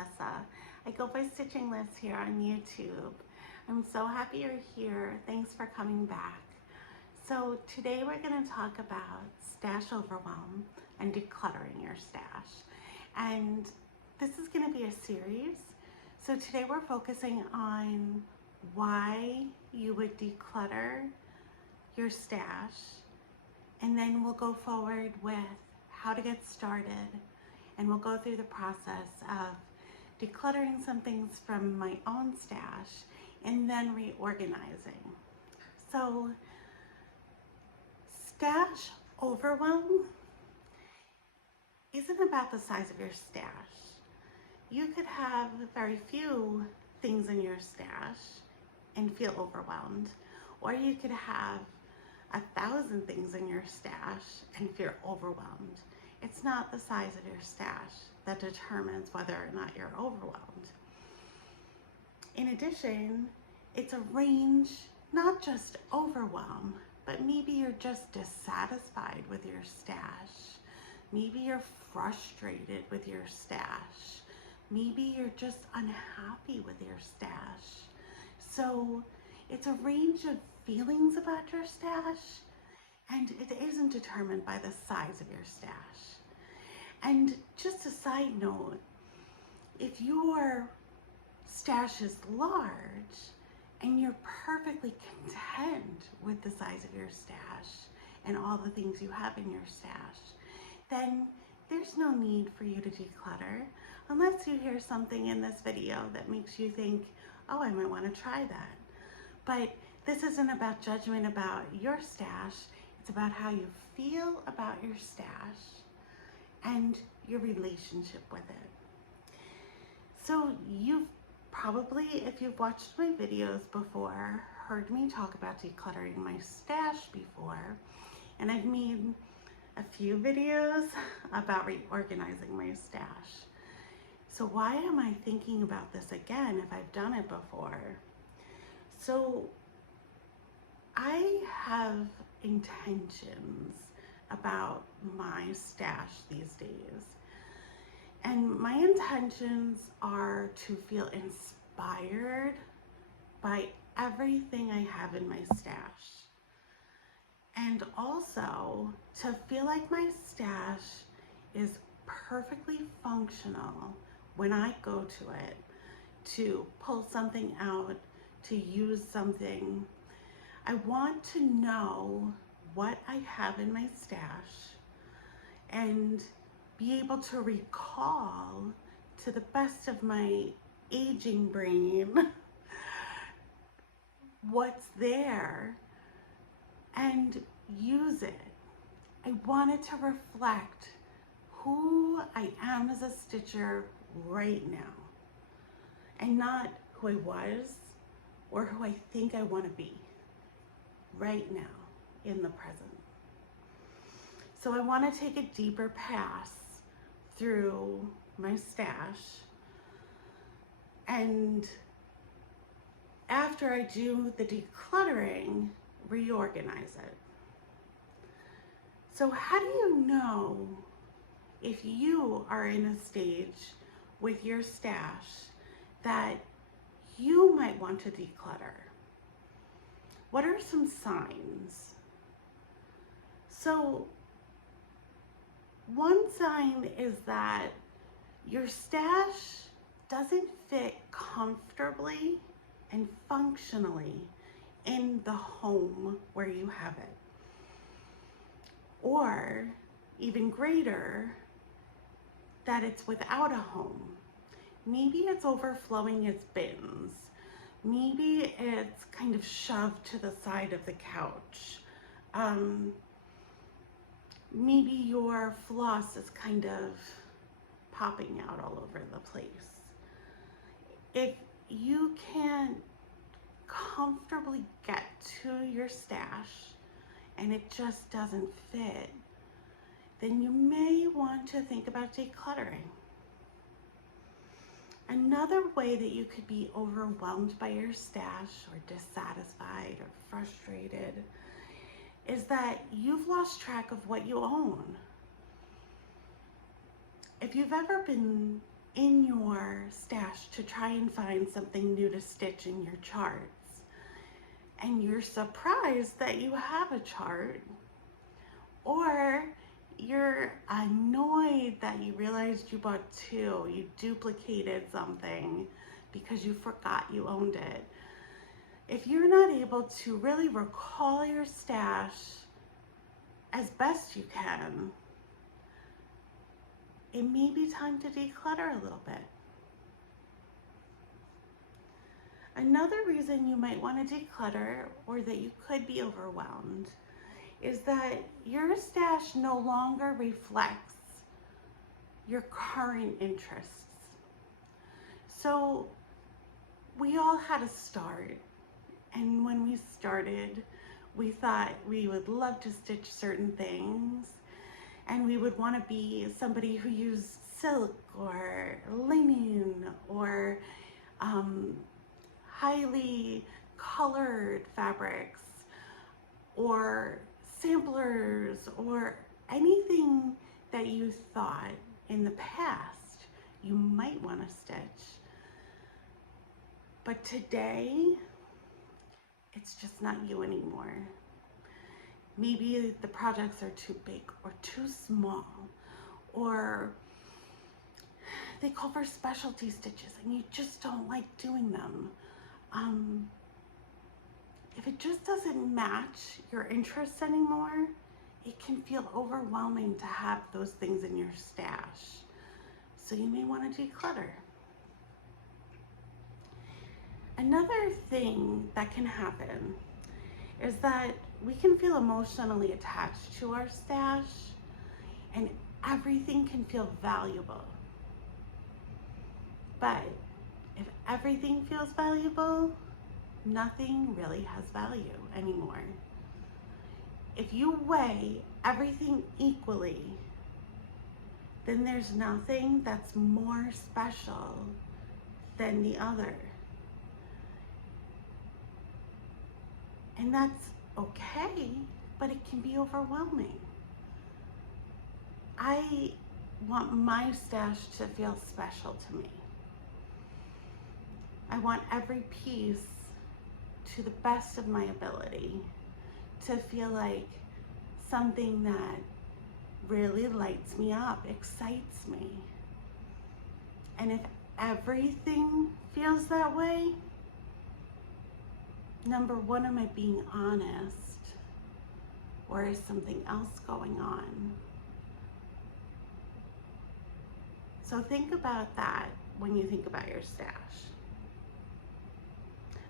Melissa. I go by Stitching Liz here on YouTube. I'm so happy you're here. Thanks for coming back. So today we're going to talk about stash overwhelm and decluttering your stash. And this is going to be a series. So today we're focusing on why you would declutter your stash, and then we'll go forward with how to get started, and we'll go through the process of decluttering some things from my own stash and then reorganizing. So stash overwhelm isn't about the size of your stash. You could have very few things in your stash and feel overwhelmed, or you could have 1,000 things in your stash and feel overwhelmed. It's not the size of your stash that determines whether or not you're overwhelmed. In addition, it's a range, not just overwhelm, but maybe you're just dissatisfied with your stash. Maybe you're frustrated with your stash. Maybe you're just unhappy with your stash. So it's a range of feelings about your stash, and it isn't determined by the size of your stash. And just a side note, if your stash is large and you're perfectly content with the size of your stash and all the things you have in your stash, then there's no need for you to declutter, unless you hear something in this video that makes you think, oh, I might want to try that. But this isn't about judgment about your stash. It's about how you feel about your stash and your relationship with it. So you've probably, if you've watched my videos before, heard me talk about decluttering my stash before, and I've made a few videos about reorganizing my stash. So why am I thinking about this again if I've done it before? So I have intentions about my stash these days. And my intentions are to feel inspired by everything I have in my stash. And also to feel like my stash is perfectly functional when I go to it, to pull something out, to use something. I want to know what I have in my stash and be able to recall, to the best of my aging brain, what's there and use it. I want it to reflect who I am as a stitcher right now, and not who I was or who I think I want to be right now in the present. So I want to take a deeper pass through my stash, and after I do the decluttering, reorganize it. So how do you know if you are in a stage with your stash that you might want to declutter? What are some signs? So one sign is that your stash doesn't fit comfortably and functionally in the home where you have it. Or even greater, that it's without a home. Maybe it's overflowing its bins. Maybe it's kind of shoved to the side of the couch. Maybe your floss is kind of popping out all over the place. If you can't comfortably get to your stash and it just doesn't fit, then you may want to think about decluttering. Another way that you could be overwhelmed by your stash or dissatisfied or frustrated is that you've lost track of what you own. If you've ever been in your stash to try and find something new to stitch in your charts. And you're surprised that you have a chart, or you're annoyed that you realized you bought two, you duplicated something because you forgot you owned it. If you're not able to really recall your stash as best you can, it may be time to declutter a little bit. Another reason you might want to declutter, or that you could be overwhelmed, is that your stash no longer reflects your current interests. So we all had a start, and when we started, we thought we would love to stitch certain things, and we would want to be somebody who used silk or linen or highly colored fabrics or samplers or anything that you thought in the past you might want to stitch. But today, it's just not you anymore. Maybe the projects are too big or too small, or they call for specialty stitches and you just don't like doing them. If it just doesn't match your interests anymore, it can feel overwhelming to have those things in your stash. So you may want to declutter. Another thing that can happen is that we can feel emotionally attached to our stash, and everything can feel valuable. But if everything feels valuable, nothing really has value anymore. If you weigh everything equally, then there's nothing that's more special than the other. And that's okay, but it can be overwhelming. I want my stash to feel special to me. I want every piece, to the best of my ability, to feel like something that really lights me up, excites me. And if everything feels that way, number one, am I being honest? Or is something else going on? So think about that when you think about your stash.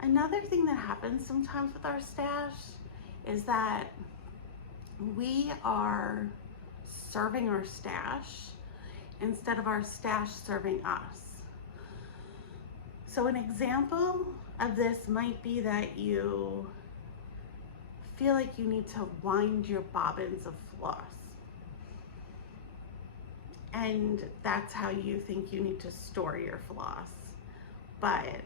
Another thing that happens sometimes with our stash is that we are serving our stash instead of our stash serving us. So an example of this might be that you feel like you need to wind your bobbins of floss. And that's how you think you need to store your floss. But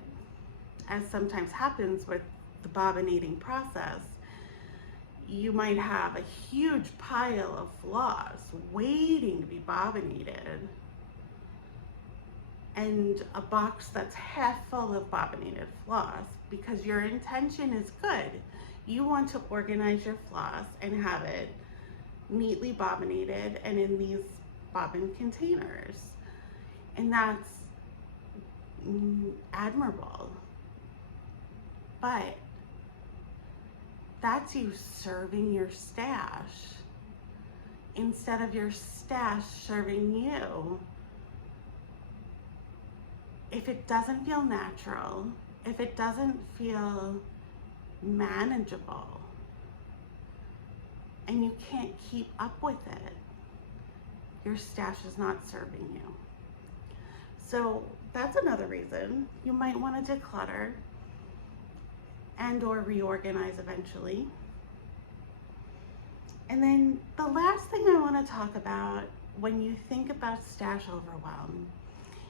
as sometimes happens with the bobbinating process, you might have a huge pile of floss waiting to be bobbinated, and a box that's half full of bobbinated floss, because your intention is good. You want to organize your floss and have it neatly bobbinated and in these bobbin containers. And that's admirable. But that's you serving your stash instead of your stash serving you. If it doesn't feel natural, if it doesn't feel manageable, and you can't keep up with it, your stash is not serving you. So that's another reason you might want to declutter and or reorganize eventually. And then the last thing I want to talk about when you think about stash overwhelm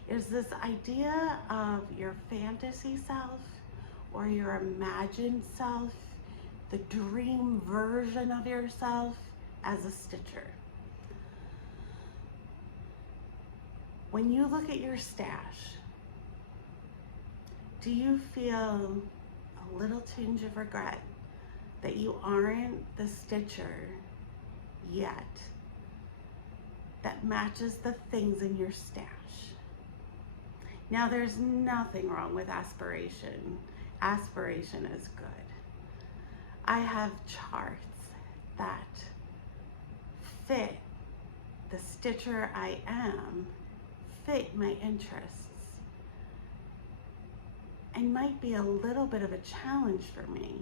is this idea of your fantasy self or your imagined self, the dream version of yourself as a stitcher. When you look at your stash, do you feel a little tinge of regret that you aren't the stitcher yet that matches the things in your stash? Now, there's nothing wrong with aspiration. Aspiration is good. I have charts that fit the stitcher I am, fit my interests, and might be a little bit of a challenge for me.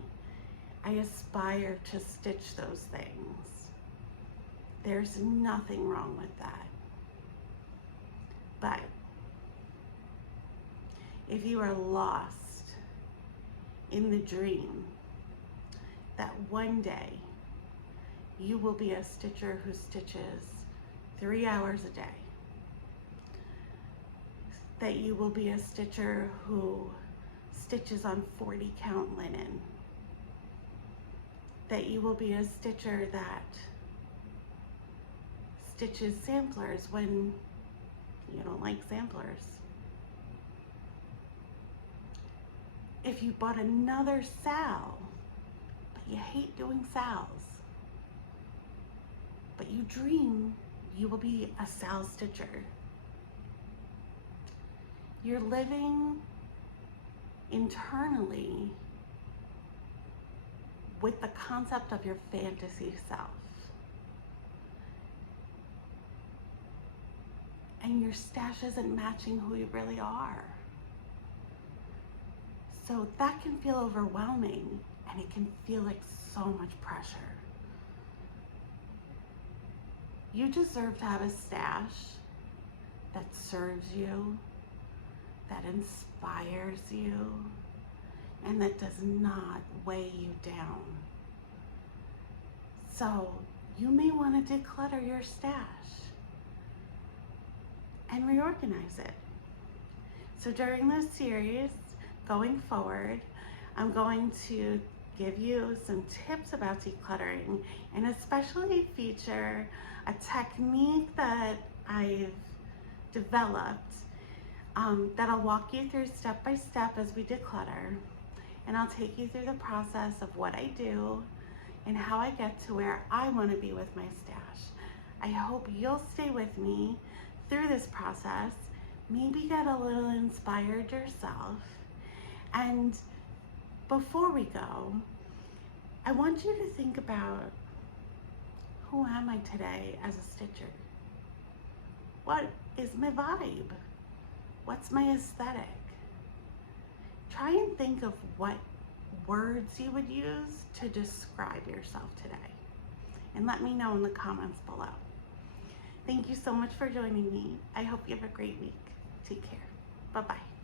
I aspire to stitch those things. There's nothing wrong with that. But if you are lost in the dream that one day you will be a stitcher who stitches 3 hours a day, that you will be a stitcher who stitches on 40 count linen, that you will be a stitcher that stitches samplers when you don't like samplers. If you bought another sal, but you hate doing sals, but you dream you will be a sal stitcher, you're living internally with the concept of your fantasy self. And your stash isn't matching who you really are. So that can feel overwhelming, and it can feel like so much pressure. You deserve to have a stash that serves you, that inspires you, and that does not weigh you down. So you may want to declutter your stash and reorganize it. So during this series, going forward, I'm going to give you some tips about decluttering, and especially feature a technique that I've developed that I'll walk you through step by step as we declutter, and I'll take you through the process of what I do and how I get to where I want to be with my stash. I hope you'll stay with me through this process, maybe get a little inspired yourself. And before we go, I want you to think about, who am I today as a stitcher? What is my vibe? What's my aesthetic? Try and think of what words you would use to describe yourself today, and let me know in the comments below. Thank you so much for joining me. I hope you have a great week. Take care. Bye-bye.